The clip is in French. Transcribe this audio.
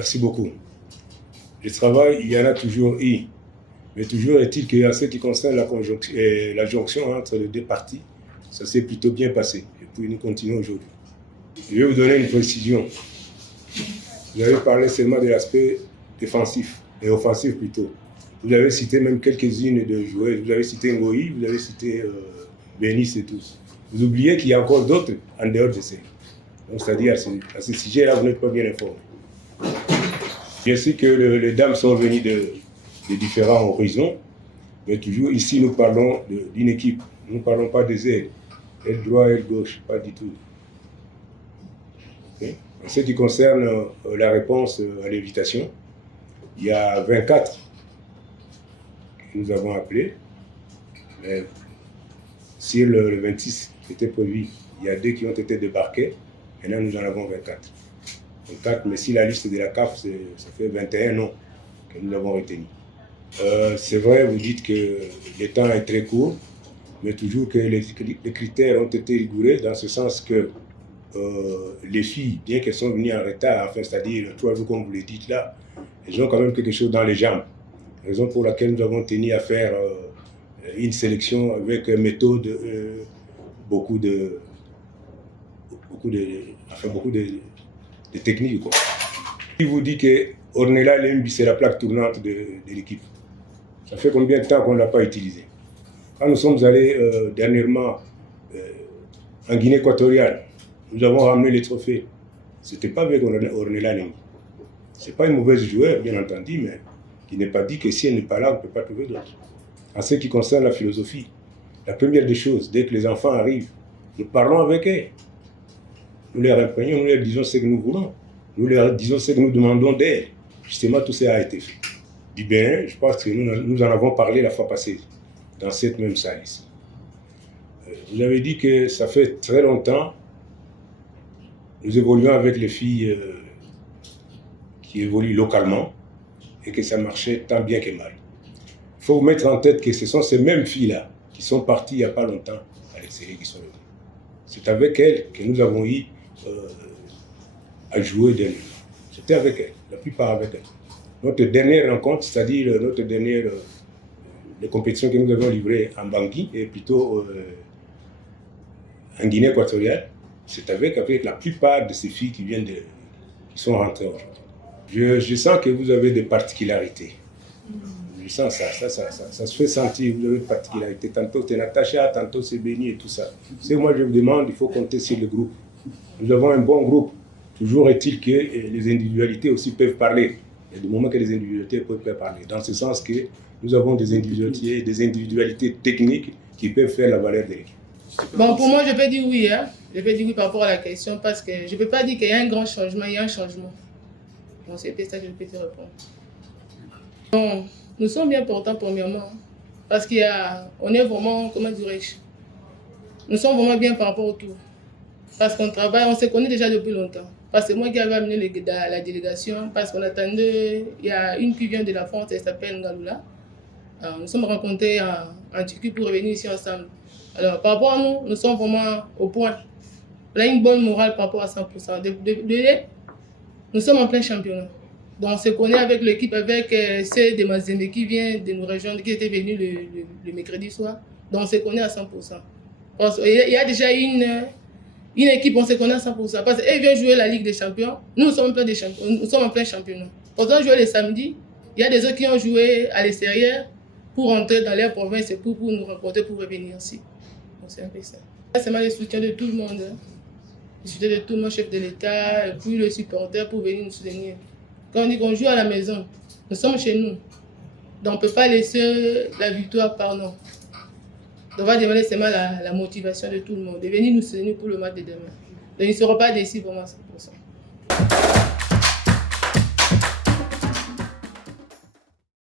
Merci beaucoup. Le travail, il y en a toujours eu. Mais toujours est-il qu'en ce qui concerne la jonction entre les deux parties, ça s'est plutôt bien passé. Et puis nous continuons aujourd'hui. Je vais vous donner une précision. Vous avez parlé seulement de l'aspect défensif, et offensif plutôt. Vous avez cité même quelques-unes de joueurs. Vous avez cité Ngoï, vous avez cité Bénis et tous. Vous oubliez qu'il y a encore d'autres en dehors de ces. C'est-à-dire à ce sujet-là, vous n'êtes pas bien informé. Je sais que les dames sont venues de différents horizons, mais toujours ici nous parlons d'une équipe. Nous ne parlons pas des ailes, aile droite, aile gauche, pas du tout. Okay? En ce qui concerne la réponse à l'invitation, il y a 24 que nous avons appelés. Mais sur le 26 qui était prévu, il y a 2 qui ont été débarqués. Maintenant, nous en avons 24. 24, mais si la liste de la CAF, ça fait 21 noms que nous avons retenus. C'est vrai, vous dites que le temps est très court, mais toujours que les critères ont été rigoureux dans ce sens que les filles, bien qu'elles sont venues en retard, enfin, c'est-à-dire 3 jours comme vous le dites là, elles ont quand même quelque chose dans les jambes. Raison pour laquelle nous avons tenu à faire une sélection avec méthode, beaucoup de techniques. Quoi. Il vous dit que Ornella Lembi, c'est la plaque tournante de l'équipe. Ça fait combien de temps qu'on ne l'a pas utilisé? Quand nous sommes allés dernièrement en Guinée équatoriale, nous avons ramené les trophées. Ce n'était pas avec Ornella Lembi. Ce n'est pas une mauvaise joueur, bien entendu, mais qui n'est pas dit que si elle n'est pas là, on ne peut pas trouver d'autres. En ce qui concerne la philosophie, la première des choses, dès que les enfants arrivent, nous parlons avec eux. Nous les reprenons, nous leur disons ce que nous voulons. Nous leur disons ce que nous demandons d'elles. Justement, tout ça a été fait. Du Bénin, je pense que nous en avons parlé la fois passée, dans cette même salle ici. Vous avez dit que ça fait très longtemps, nous évoluons avec les filles qui évoluent localement et que ça marchait tant bien que mal. Il faut vous mettre en tête que ce sont ces mêmes filles-là qui sont parties il n'y a pas longtemps à l'extérieur qui sont venues. C'est avec elles que nous avons eu à jouer dernièrement. C'était avec elles, la plupart avec elles. Notre dernière rencontre, c'est-à-dire notre dernière les compétitions que nous avons livrées en Bangui et plutôt en Guinée équatoriale, c'est avec la plupart de ces filles qui sont rentrées aujourd'hui. Je sens que vous avez des particularités. Je sens ça se fait sentir, vous avez des particularités. Tantôt c'est Natacha, tantôt c'est Béni et tout ça. C'est moi je vous demande, il faut compter sur le groupe. Nous avons un bon groupe. Toujours est-il que les individualités aussi peuvent parler. Il y a des moments que les individualités peuvent parler. Dans ce sens que nous avons des individualités techniques qui peuvent faire la valeur de l'équipe. Bon, pour moi, je peux dire oui. Hein? Je peux dire oui par rapport à la question parce que je ne peux pas dire qu'il y a un grand changement, il y a un changement. Bon, c'est ça que je peux te répondre. Bon, nous sommes bien portants premièrement parce qu'on est vraiment, comment dirais-je, nous sommes vraiment bien par rapport au tour. Parce qu'on travaille, on se connaît déjà depuis longtemps. Parce que moi qui avais amené la délégation, parce qu'on attendait, il y a une qui vient de la France, elle s'appelle Ngaloula. Nous sommes rencontrés en Turquie pour revenir ici ensemble. Alors, par rapport à nous, nous sommes vraiment au point. On a une bonne morale par rapport à 100%. Nous sommes en plein championnat. Donc, on se connaît avec l'équipe, avec ceux de Mazembe qui vient de nous rejoindre, qui était venu le mercredi soir. Donc, on se connaît à 100%. Parce qu'il y a déjà une équipe, on se connaît à 100%. Parce qu'elle vient jouer la Ligue des Champions. Nous sommes en plein championnat. Pourtant, jouer le samedi, il y a des autres qui ont joué à l'extérieur pour rentrer dans leur province et pour nous rencontrer, pour revenir ici. Donc, c'est un peu ça. C'est le soutien de tout le monde. Hein. Le soutien de tout le monde, chef de l'État, et puis le supporter pour venir nous soutenir. Quand on dit qu'on joue à la maison, nous sommes chez nous. Donc, on ne peut pas laisser la victoire par nous. On va demander seulement la motivation de tout le monde, de venir nous soutenir pour le match de demain. Donc, ils ne seront pas déçus pour moi.